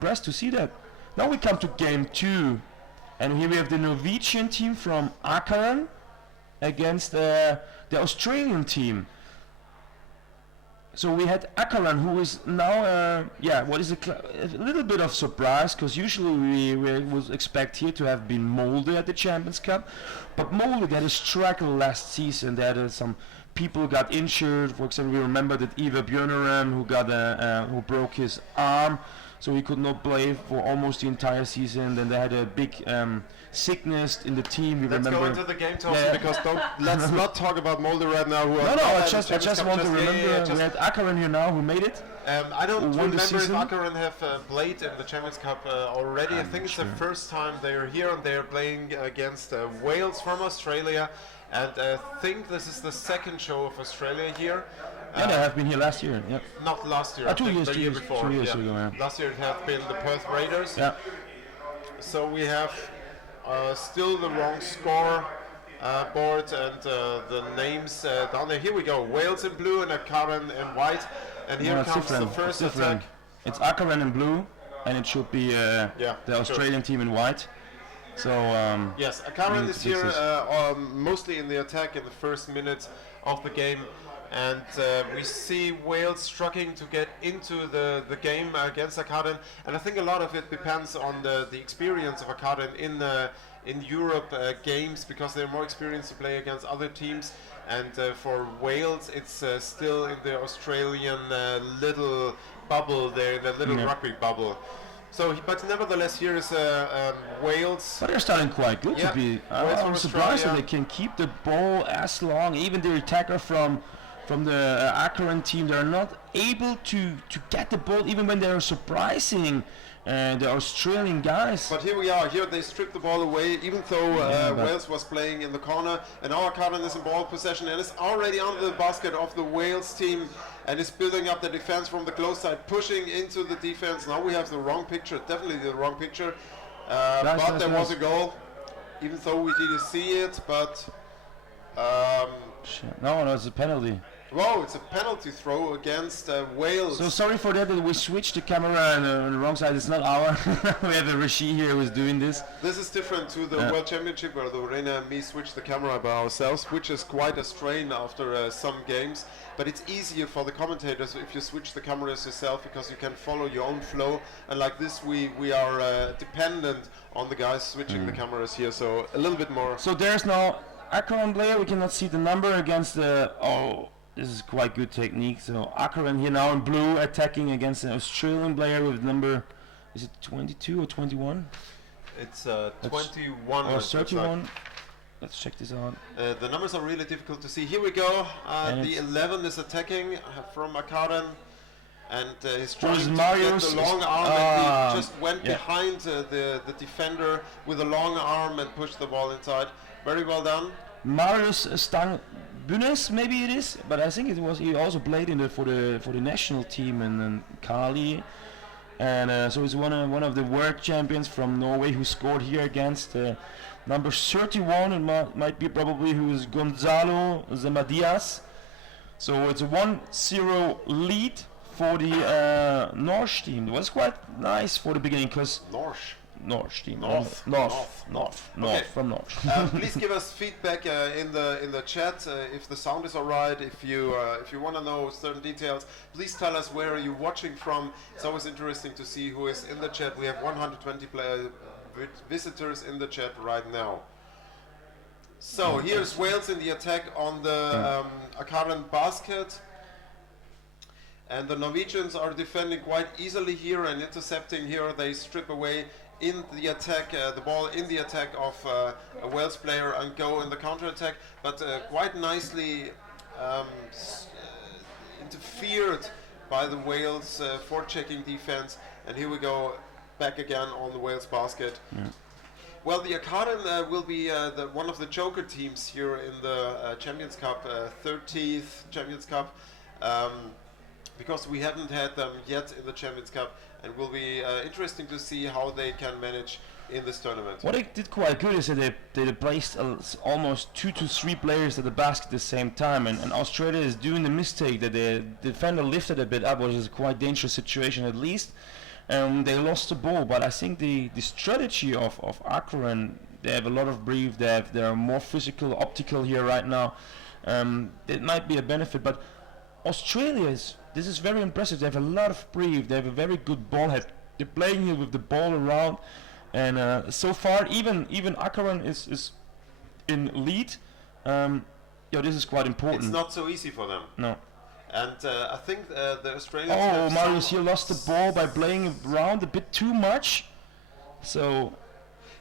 impressed to see that. Now we come to game 2, and here we have the Norwegian team from Akkaren against the Australian team. So we had Akkaren, who is now, what is a little bit of surprise, because usually we would expect here to have been Molde at the Champions Cup, but Molde got a struggle last season. They had some people got injured. For example, we remember that Ivar Bjørneren, who broke his arm, so he could not play for almost the entire season. Then they had a big sickness in the team. Let's go into the game, Thorsten, because let's not talk about Molde right now. I just want to remember we had Akkaren here now, who made it. I don't remember if Akkaren have played in the Champions Cup already. I think it's the first time they are here, and they are playing against Wales from Australia. And I think this is the second show of Australia here. Yeah, they have been here last year. Yep. Not last year. 2 years, the year before. 2 years ago. Yeah. Last year it had been the Perth Raiders. Yeah. So we have still the wrong score board and the names down there. Here we go. Wales in blue and Akkaren in white. And here comes the first attack. It's Akkaren in blue, and it should be the Australian team in white. So yes, Akkaren is here mostly in the attack in the first minutes of the game, and we see Wales struggling to get into the game against Akkaren, and I think a lot of it depends on the experience of Akkaren in Europe games, because they're more experienced to play against other teams, and for Wales it's still in the Australian little bubble there, in the little rugby bubble. So, but nevertheless, here is Wales. But they're starting quite good to be. I'm surprised that they can keep the ball as long. Even the attacker from the Akkaren team, they're not able to get the ball, even when they're surprising the Australian guys. But here we are. Here they strip the ball away, even though Wales was playing in the corner, and our Akkaren is in ball possession and is already under the basket of the Wales team. And is building up the defense from the close side, pushing into the defense. Now we have the wrong picture, definitely the wrong picture. But there was a goal, even though we didn't see it. But no, it's a penalty. Whoa, it's a penalty throw against Wales. So sorry for that we switched the camera on the wrong side. It's not our. We have a Rishi here who's doing this. This is different to the World Championship, where Lorena and me switched the camera by ourselves, which is quite a strain after some games. But it's easier for the commentators if you switch the cameras yourself, because you can follow your own flow. And like this, we are dependent on the guys switching the cameras here, so a little bit more. So there's now Akkaren player. We cannot see the number against the. This is quite good technique. So Akkaren here now in blue, attacking against an Australian player with number, is it 22 or 21? It's 21 or 31. Let's check this out. The numbers are really difficult to see. Here we go. The 11 is attacking from Akkaren, and he's trying to get the long arm, and he just went behind the defender with a long arm and pushed the ball inside. Very well done. Marius Stang-Bunes, maybe it is, but I think it was. He also played in for the national team in Cali, and so he's one of the world champions from Norway who scored here against. Number 31, it might be probably who is Gonzalo Zemadias. So it's a 1-0 lead for the North team. It was quite nice for the beginning, because North team. North from North. Please give us feedback in the chat if the sound is alright. If you want to know certain details, please tell us where are you watching from. It's always interesting to see who is in the chat. We have 120 visitors in the chat right now. So here's Wales in the attack on the Akkaren basket, and the Norwegians are defending quite easily here and intercepting here. They strip away in the attack the ball in the attack of a Wales player and go in the counter attack, but quite nicely interfered by the Wales forechecking defense. And here we go. Back again on the Wales basket. Well, the Akkaren will be one of the joker teams here in the Champions Cup, 30th Champions Cup, because we haven't had them yet in the Champions Cup, and will be interesting to see how they can manage in this tournament. What they did quite good is that they placed almost 2 to 3 players at the basket at the same time, and Australia is doing the mistake that the defender lifted a bit up, which is a quite dangerous situation at least. They lost the ball, but I think the strategy of Akkaren, they have a lot of brief, they are more physical, optical here right now. It might be a benefit, but this is very impressive. They have a lot of brief, they have a very good ball head. They're playing here with the ball around, and so far even Akkaren is in lead. This is quite important. It's not so easy for them. No. And I think the Australians. Oh, Marius here lost the ball by playing around a bit too much. So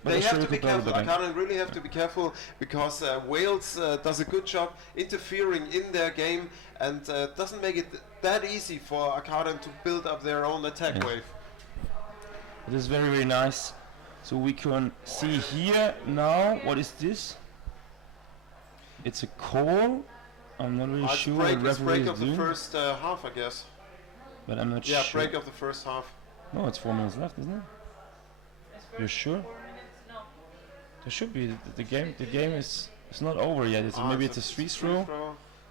they have to be careful. Akkaren really have to be careful, because Wales does a good job interfering in their game, and doesn't make it that easy for Akkaren to build up their own attack wave. It is very, very nice. So we can see here now, what is this? It's a call. I'm not really sure. It's break of the first half, I guess. But I'm not sure. Yeah, break of the first half. No, it's 4 minutes left, isn't it? You're sure? There should be. The game is not over yet. Maybe it's a free throw.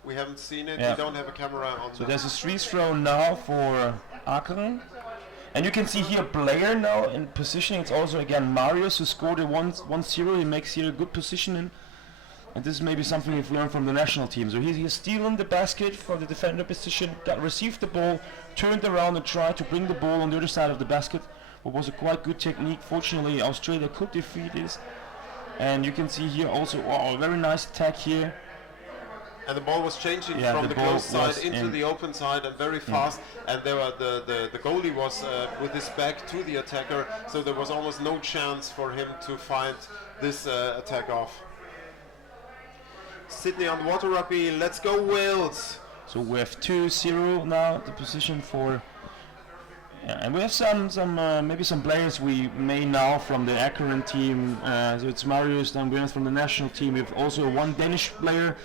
We haven't seen it. We don't have a camera on. So there's a free throw now for Akkaren. And you can see here player now in positioning. It's also again Marius who scored a 1-0. He makes here a good positioning. And this is maybe something we've learned from the national team. So he's stealing the basket from the defender position, received the ball, turned around and tried to bring the ball on the other side of the basket. What was a quite good technique. Fortunately, Australia could defeat this. And you can see here also, a very nice attack here. And the ball was changing from the closed side into the open side, and very fast. And there were the goalie was with his back to the attacker, so there was almost no chance for him to fight this attack off. Sydney on water rugby, let's go Wales! So we have 2-0 now, the position for... and we have maybe some players we may know from the Akkaren team. So it's Marius, then we have from the national team. We have also one Danish player,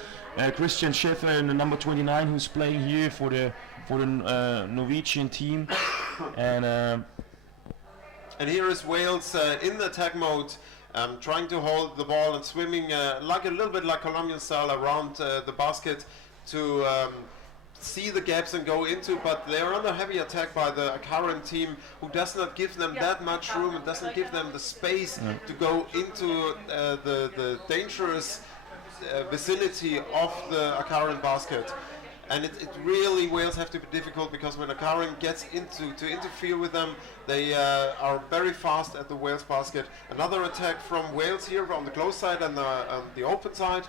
Christian Schäfer, in the number 29, who's playing here for the Norwegian team. And here is Wales in the attack mode. Trying to hold the ball and swimming like a little bit like Colombian style around the basket to see the gaps and go into, but they're under heavy attack by the Akkaren team, who does not give them that much room and doesn't give them the space to go into the dangerous vicinity of the Akkaren basket. And it really, Wales have to be difficult, because when Akkaren gets to interfere with them, they are very fast at the Wales basket. Another attack from Wales here on the close side and the open side.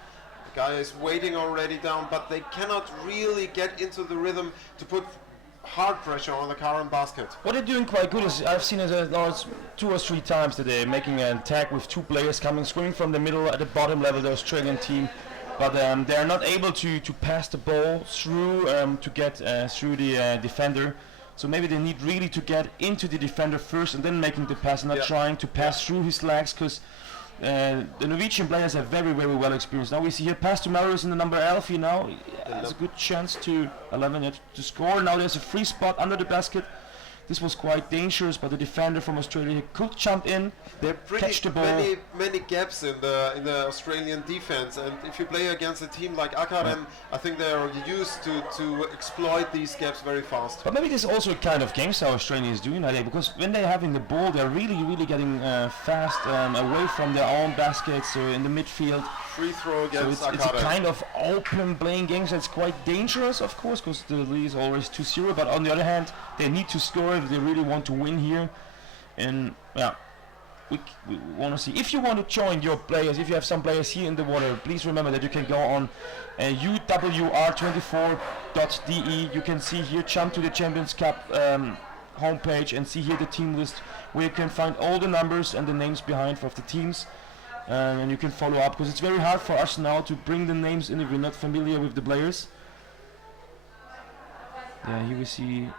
The guy is waiting already down, but they cannot really get into the rhythm to put hard pressure on the Akkaren basket. What they're doing quite good is, I've seen it 2 or 3 times today, making an attack with 2 players coming, scoring from the middle at the bottom level, the Australian team. But they are not able to pass the ball through to get through the defender. So maybe they need really to get into the defender first and then making the pass, not trying to pass through his legs, because the Norwegian players are very, very well experienced. Now we see here pass to Marius in the number 11 now. Has a good chance to 11 to score. Now there's a free spot under the basket. This was quite dangerous, but the defender from Australia could jump in, catch the ball. Many gaps in the Australian defense, and if you play against a team like Akkaren, I think they are used to exploit these gaps very fast. But maybe this is also a kind of game style Australia is doing nowadays, because when they're having the ball, they're really getting fast away from their own baskets, so in the midfield. Free throw against Akkaren. It's a kind of open playing game that's quite dangerous, of course, because the lead is always 2-0. But on the other hand, they need to score if they really want to win here. And we want to see. If you want to join your players, if you have some players here in the water, please remember that you can go on uwr24.de. You can see here, jump to the Champions Cup homepage and see here the team list, where you can find all the numbers and the names behind of the teams. And you can follow up, because it's very hard for us now to bring the names in if we're not familiar with the players. Yeah, here we see.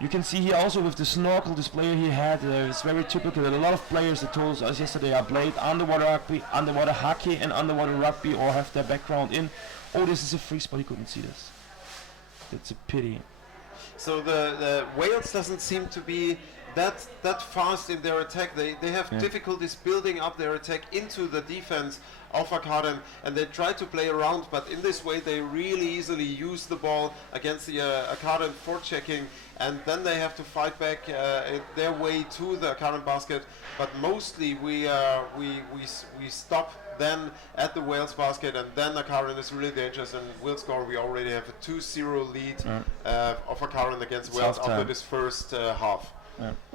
You can see here also with the snorkel this player he had. It's very typical that a lot of players that told us yesterday are played underwater rugby, underwater hockey, and underwater rugby, or have their background in. Oh, this is a free spot. He couldn't see this. That's a pity. So the Wales doesn't seem to be that fast in their attack. They have difficulties building up their attack into the defense of Akkaren, and they try to play around, but in this way they really easily use the ball against the Akkaren forechecking, and then they have to fight back their way to the Akkaren basket. But mostly we stop then at the Wales basket, and then Akkaren is really dangerous and will score. We already have a 2-0 lead of Akkaren against Wales after this first half.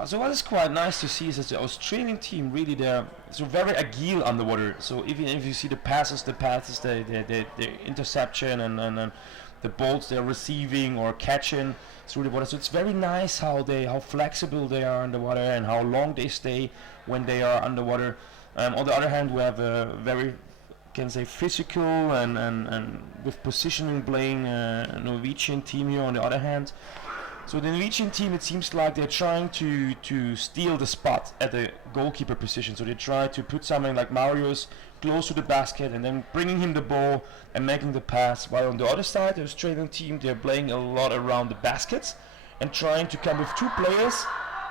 So what is quite nice to see is that the Australian team really they're very agile underwater. So even if you see the passes, the interception and the balls they're receiving or catching through the water. So it's very nice how flexible they are underwater and how long they stay when they are underwater. On the other hand, we have a very physical and with positioning playing Norwegian team here on the other hand. So the Norwegian team, it seems like they're trying to steal the spot at the goalkeeper position. So they try to put someone like Marius close to the basket and then bringing him the ball and making the pass. While on the other side, the Australian team, they're playing a lot around the baskets and trying to come with two players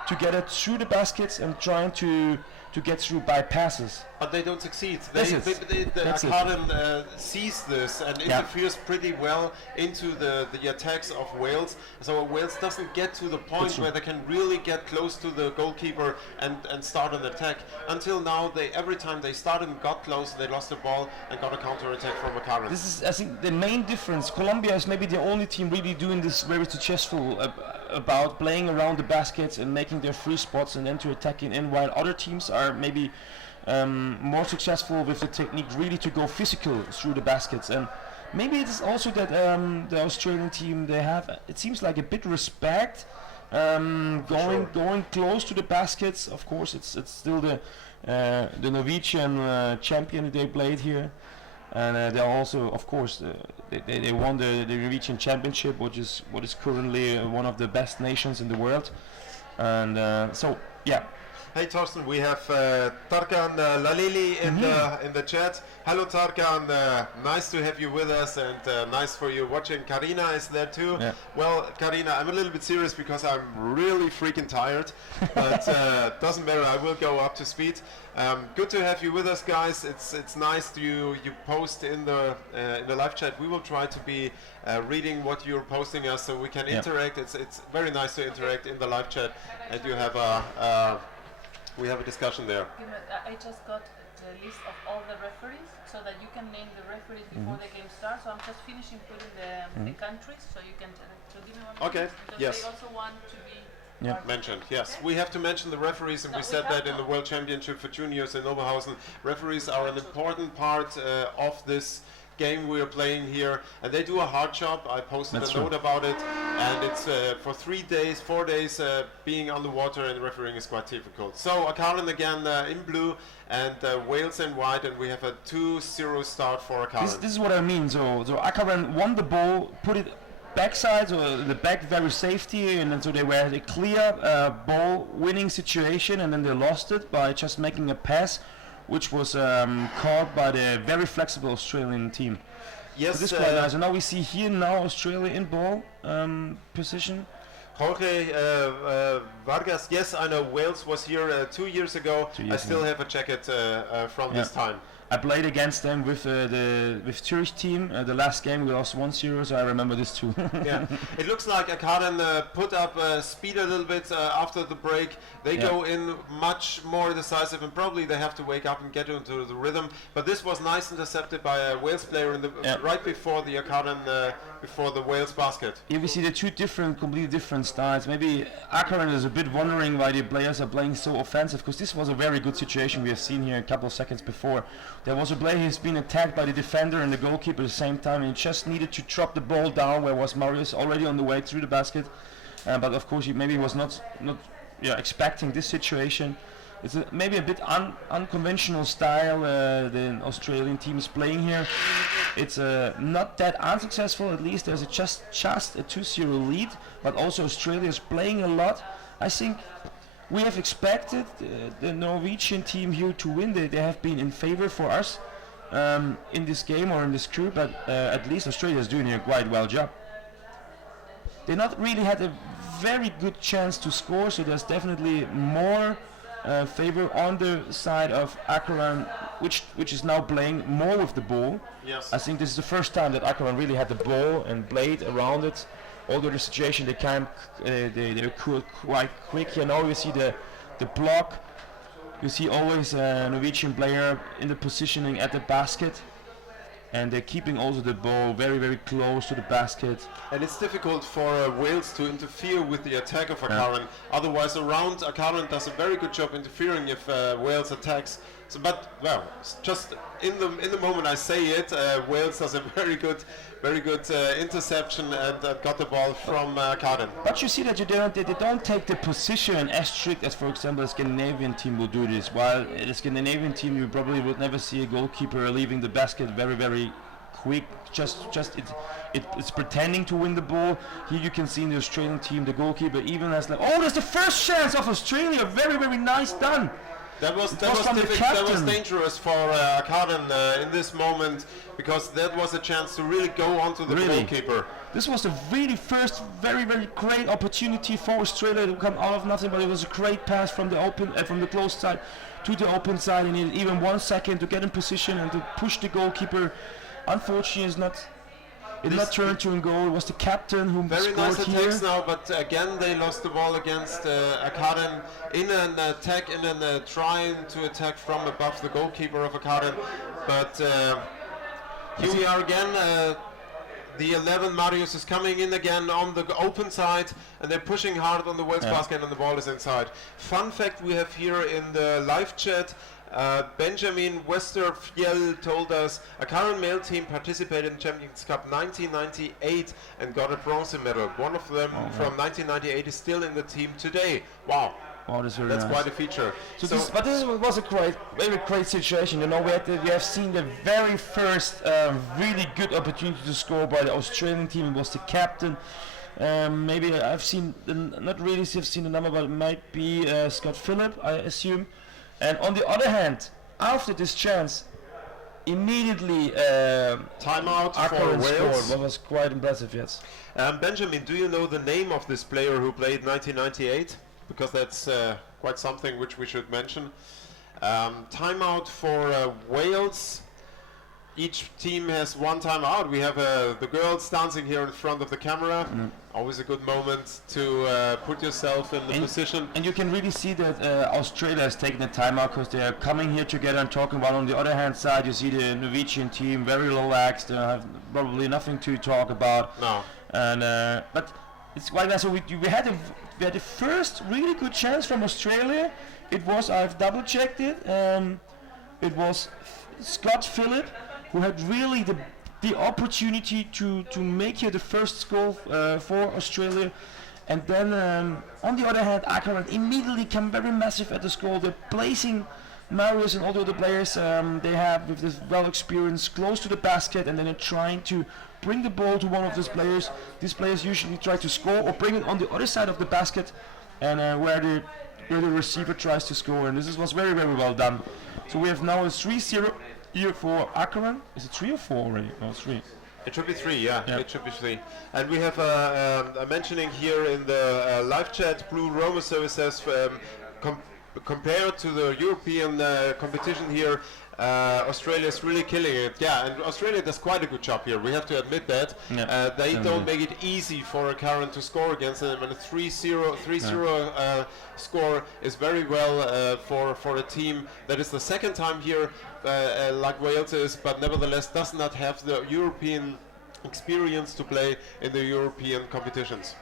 to get it through the baskets and trying to get through by passes. But they don't succeed. Akkaren sees this and interferes pretty well into the attacks of Wales. So Wales doesn't get to the point where they can really get close to the goalkeeper and start an attack. Until now, every time they started and got close, they lost the ball and got a counter-attack from Akkaren. This is, I think, the main difference. Colombia is maybe the only team really doing this very successful about playing around the baskets and making their free spots and then to attacking in, while other teams are maybe more successful with the technique really to go physical through the baskets. And maybe it is also that the Australian team, they have, it seems like a bit respect going close to the baskets. Of course it's still the Norwegian champion they played here, and they also, of course, they won the Norwegian championship, which is what is currently one of the best nations in the world. And so yeah. Hey Torsten, we have Tarkan Lalili in the chat. Hello Tarkan, nice to have you with us, and nice for you watching. Karina is there too. Yeah. Well, Karina, I'm a little bit serious because I'm really freaking tired, but doesn't matter. I will go up to speed. Good to have you with us, guys. It's nice you post in the live chat. We will try to be reading what you're posting us so we can interact. It's very nice to interact in the live chat, and you have we have a discussion there. I just got the list of all the referees so that you can name the referees before the game starts. So I'm just finishing putting the countries so you can so give me one minute. Okay. Yes. They also want to be mentioned. Yes, we have to mention the referees, and we said that in the World Championship for Juniors in Oberhausen. Referees are an important part of this game we are playing here, and they do a hard job. I posted a note about it, and it's for 4 days being on the water, and refereeing is quite difficult. So Akkaren again in blue and Wales in white, and we have a 2-0 start for Akkaren. This is what I mean. So Akkaren won the ball, put it backside, so the back very safety, and then so they were a clear ball winning situation, and then they lost it by just making a pass, which was caught by the very flexible Australian team. Yes, so this is quite nice. And now we see here Australia in ball position. Jorge Vargas, yes, I know Wales was here 2 years ago. I still have a jacket from this time. I played against them with Zurich team. The last game we lost 1-0, so I remember this too. Yeah, it looks like Akkaren put up speed a little bit after the break. They go in much more decisive, and probably they have to wake up and get into the rhythm. But this was nice intercepted by a Wales player in the right before the Akkaren before the Wales basket. Here we see the two completely different styles. Maybe Akkaren is a bit wondering why the players are playing so offensive, because this was a very good situation we have seen here a couple of seconds before. There was a player who's been attacked by the defender and the goalkeeper at the same time, and he just needed to drop the ball down where was Marius already on the way through the basket. But of course he maybe was not expecting this situation. It's maybe a bit unconventional style the Australian team is playing here. It's not that unsuccessful, at least there's just a 2-0 lead, but also Australia is playing a lot. I think we have expected the Norwegian team here to win. They have been in favor for us in this game or in this group, but at least Australia is doing a quite well job. they not really had a very good chance to score, so there's definitely more favor on the side of Akkaren, which is now playing more with the ball. Yes. I think this is the first time that Akkaren really had the ball and played around it. Although the situation they're quite quick. You know, you see the block. You see always a Norwegian player in the positioning at the basket, and they're keeping also the ball very, very close to the basket. And it's difficult for Wales to interfere with the attack of Akkaren. Otherwise, around Akkaren does a very good job interfering if Wales attacks. So, but well, just in the moment I say it, Wales does a very good interception and got the ball from Akkaren. But you see that they don't take the position as strict as, for example, the Scandinavian team will do this. While the Scandinavian team, you probably would never see a goalkeeper leaving the basket very, very quick. It's pretending to win the ball. Here you can see in the Australian team, the goalkeeper even has like, oh, there's the first chance of Australia. Very, very nice done. That was dangerous for Akkaren in this moment, because that was a chance to really go onto the goalkeeper. This was the really first very, very great opportunity for Australia to come out of nothing, but it was a great pass from the from the closed side to the open side, and in even 1 second to get in position and to push the goalkeeper. Unfortunately, it not turned to a goal. It was the captain who very scored nice attacks here. now, but again they lost the ball against Akkaren in an attack, trying to attack from above the goalkeeper of Akkaren. But here we are again. The 11 Marius is coming in again on the open side, and they're pushing hard on the Wales basket, and the ball is inside. Fun fact we have here in the live chat. Benjamin Westerfjell told us Akkaren male team participated in Champions Cup 1998 and got a bronze medal. One of them from 1998 is still in the team today. Wow. Oh, that's nice. quite a feature. But this was a very great situation. You know, we have seen the very first really good opportunity to score by the Australian team. It was the captain. Maybe I've seen not really seen the number, but it might be Scott Phillip, I assume. And on the other hand, after this chance, immediately timeout for Akkaren Wales. scored. What was quite impressive, yes. Benjamin, do you know the name of this player who played 1998? Because that's quite something which we should mention. Timeout for Wales. Each team has one timeout. We have the girls dancing here in front of the camera. Always a good moment to put yourself in the position. And you can really see that Australia has taken a timeout because they are coming here together and talking about. On the other hand side, you see the Norwegian team very relaxed. They have probably nothing to talk about. No. And but it's quite nice. So we had the first really good chance from Australia. It was, I've double checked it. It was Scott Phillip who had really the opportunity to make here the first goal for Australia. And then on the other hand, Akkaren immediately came very massive at the score. They're placing Marius and all the other players they have with this well experience close to the basket, and then they're trying to bring the ball to one of these players. These players usually try to score or bring it on the other side of the basket, and where the receiver tries to score. And this was very, very well done. So we have now a 3-0 here for Akkaren. Is it 3 or 4 already? No, 3. It should be 3, yeah. It should be 3. And we have a mentioning here in the live chat, Blue Roma Service says, compared to the European competition here, Australia is really killing it. Yeah, and Australia does quite a good job here. We have to admit that. They don't make it easy for Akkaren to score against them, and a 3-0 score is very well for a team that is the second time here, like Wales is, but nevertheless does not have the European experience to play in the European competitions.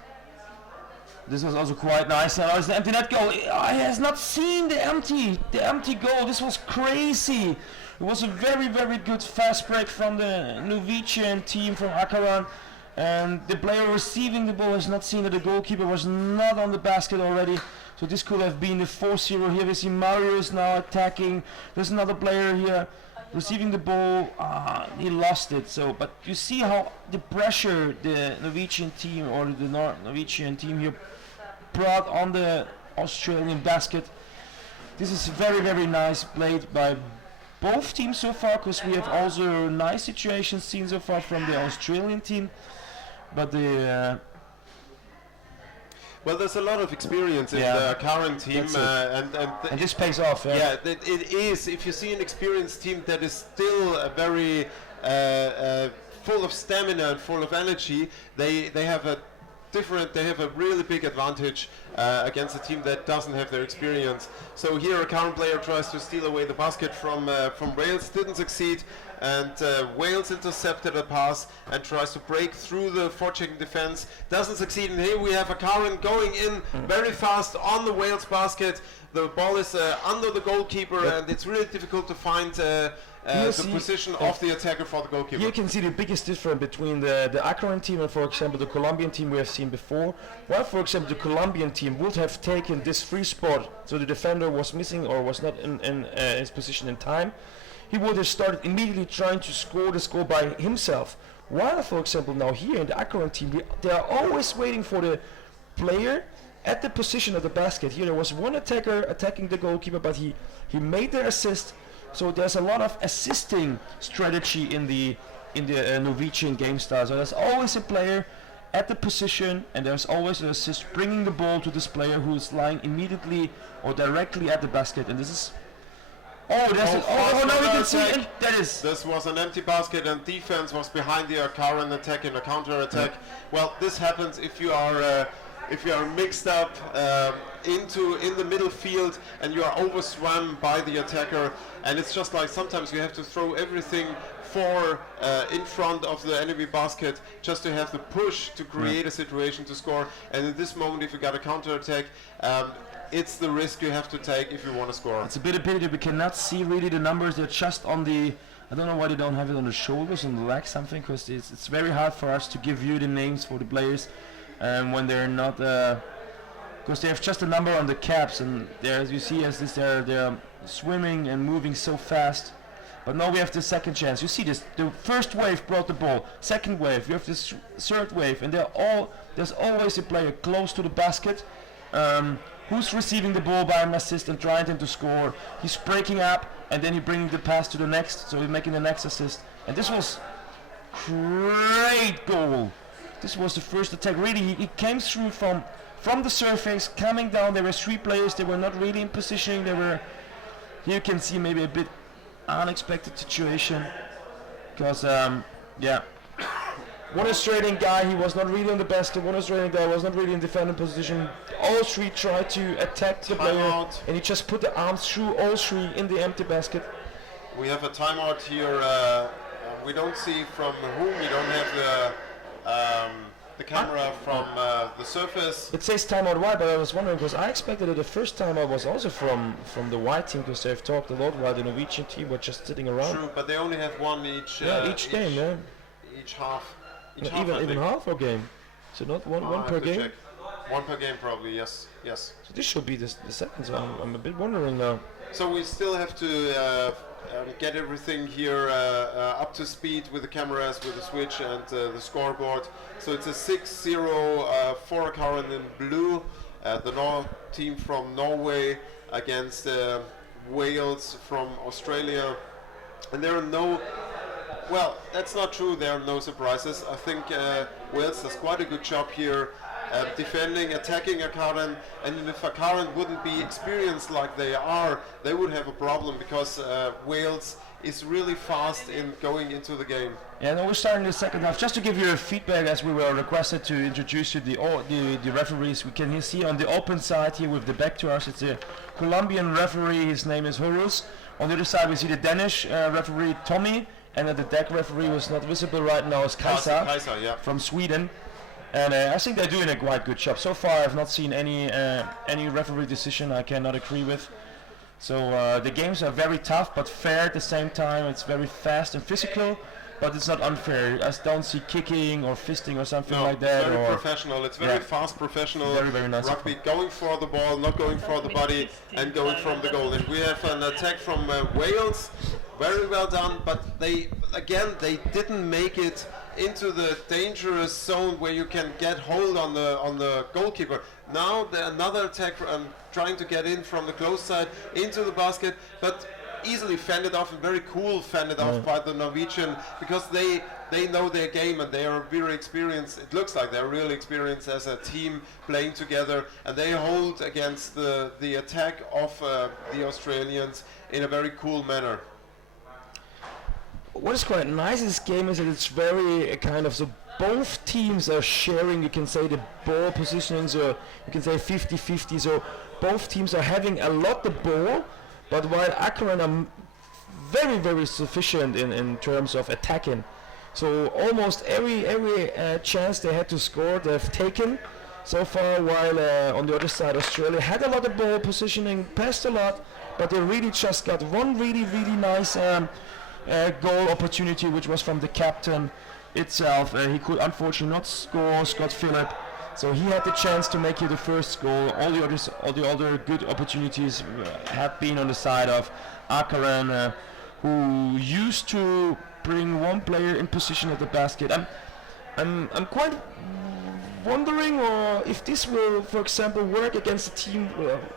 This was also quite nice. It's the empty net goal. I has not seen the empty goal. This was crazy. It was a very, very good fast break from the Norwegian team from Akkaren. And the player receiving the ball has not seen that the goalkeeper was not on the basket already. So this could have been the 4-0. Here we see Marius now attacking. There's another player here receiving the ball. He lost it. So, but you see how the pressure the Norwegian team or the Norwegian team here brought on the Australian basket. This is very, very nice played by both teams so far, because we have also nice situations seen so far from the Australian team. But the Well, there's a lot of experience in Yeah. the current team, And this pays off. yeah, it is. If you see an experienced team that is still a very full of stamina and full of energy, they have a different. They have a really big advantage against a team that doesn't have their experience. So here, a current player tries to steal away the basket from Wales, didn't succeed. And Wales intercepted a pass and tries to break through the forechecking defense. Doesn't succeed. And here we have Akkaren going in very fast on the Wales basket. The ball is under the goalkeeper, and it's really difficult to find the position of the attacker for the goalkeeper. You can see the biggest difference between the Akkaren team and, for example, the Colombian team we have seen before. While, for example, the Colombian team would have taken this free spot, so the defender was missing or was not in his position in time, he would have started immediately trying to score the goal by himself. While, for example, now here in the Akkaren team, they are always waiting for the player at the position of the basket. Here there was one attacker attacking the goalkeeper, but he made the assist. So there's a lot of assisting strategy in the Norwegian game style. So there's always a player at the position, and there's always an assist bringing the ball to this player who is lying immediately or directly at the basket. And this is now we can see it. That is. This was an empty basket, and defense was behind the Akkaren attack in a counter attack. Well, this happens if you are mixed up in the middle field and you are overswam by the attacker, and it's just like sometimes you have to throw everything in front of the enemy basket just to have the push to create a situation to score. And in this moment, if you got a counter attack, it's the risk you have to take if you want to score. It's a bit of pity that we cannot see really the numbers. They're just on the, I don't know why they don't have it on the shoulders, on the legs, something, because it's very hard for us to give you the names for the players when they're not, because they have just a number on the caps, and as you see, they're swimming and moving so fast. But now we have the second chance. You see this, the first wave brought the ball, second wave, you have this third wave, and there's always a player close to the basket who's receiving the ball by an assist and trying to score. He's breaking up, and then he's bringing the pass to the next, so he's making the next assist. And this was great goal. This was the first attack. Really, he came through from the surface, coming down. There were three players. They were not really in positioning. They were, here you can see maybe a bit unexpected situation, because one Australian guy, he was not really on the basket. One Australian guy was not really in defending position. All three tried to attack the player, and he just put the arms through all three in the empty basket. We have a timeout here. We don't see from whom. We don't have the camera from the surface. It says timeout white, but I was wondering, because I expected that the first timeout was also from the white team, because they've talked a lot while the Norwegian team were just sitting around. True, but they only have one each. Each game, yeah. Each half. Even half or game. So not one per game. Check. One per game, probably. Yes. So this should be the second. So I'm a bit wondering now. So we still have to get everything here up to speed with the cameras, with the switch and the scoreboard. So it's a 6-0 for Akkaren in blue. The team from Norway against Wales from Australia. And there are no... Well, that's not true. There are no surprises. I think Wales does quite a good job here defending, attacking Akkaren. And if Akkaren wouldn't be experienced like they are, they would have a problem, because Wales is really fast in going into the game. Yeah, no, we're starting the second half. Just to give you a feedback, as we were requested to introduce you the referees, we can see on the open side here with the back to us, it's a Colombian referee. His name is Horus. On the other side, we see the Danish referee Tommy. And the deck referee was not visible right now is Kajsa from Sweden. And I think they're doing a quite good job. So far I've not seen any referee decision I cannot agree with. So the games are very tough but fair at the same time. It's very fast and physical, but it's not unfair. I don't see kicking or fisting or something like that. It's very professional. It's very fast, professional very nice rugby. Going for the ball, not going for the body, and going from the goal. And we have an attack from Wales. Very well done, but they didn't make it into the dangerous zone where you can get hold on the goalkeeper. Now another attack trying to get in from the close side into the basket, but easily fended off, and very cool fended off by the Norwegian, because they they know their game and they are very experienced. It looks like they're really experienced as a team playing together, and they hold against the attack of the Australians in a very cool manner. What is quite nice in this game is that it's very kind of, so both teams are sharing, you can say, the ball positioning, so you can say 50-50, so both teams are having a lot the ball, but while Akkaren are very, very sufficient in terms of attacking. So almost every chance they had to score, they've taken so far, while on the other side Australia had a lot of ball positioning, passed a lot, but they really just got one really, really nice goal opportunity, which was from the captain itself. He could unfortunately not score, Scott Phillip, so he had the chance to make it the first goal. All the other good opportunities have been on the side of Akkaren, who used to bring one player in position at the basket. I'm quite wondering if this will, for example, work against a team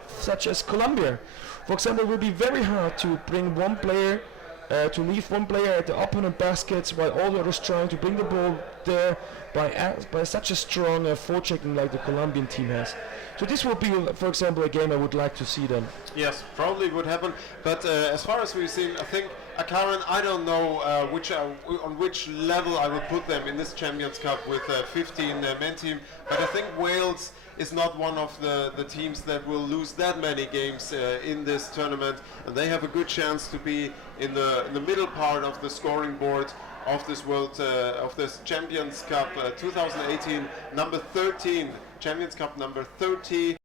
such as Colombia. For example, it will be very hard to bring one player, to leave one player at the opponent baskets while all the others trying to bring the ball there by such a strong forechecking like the Colombian team has. So this will be, for example, a game I would like to see then. Yes, probably would happen. But as far as we've seen, I think Akkaren, I don't know on which level I would put them in this Champions Cup with a 15-man team. But I think Wales is not one of the teams that will lose that many games in this tournament, and they have a good chance to be in the middle part of the scoring board of this of this Champions Cup 2018, number 13, Champions Cup number 30.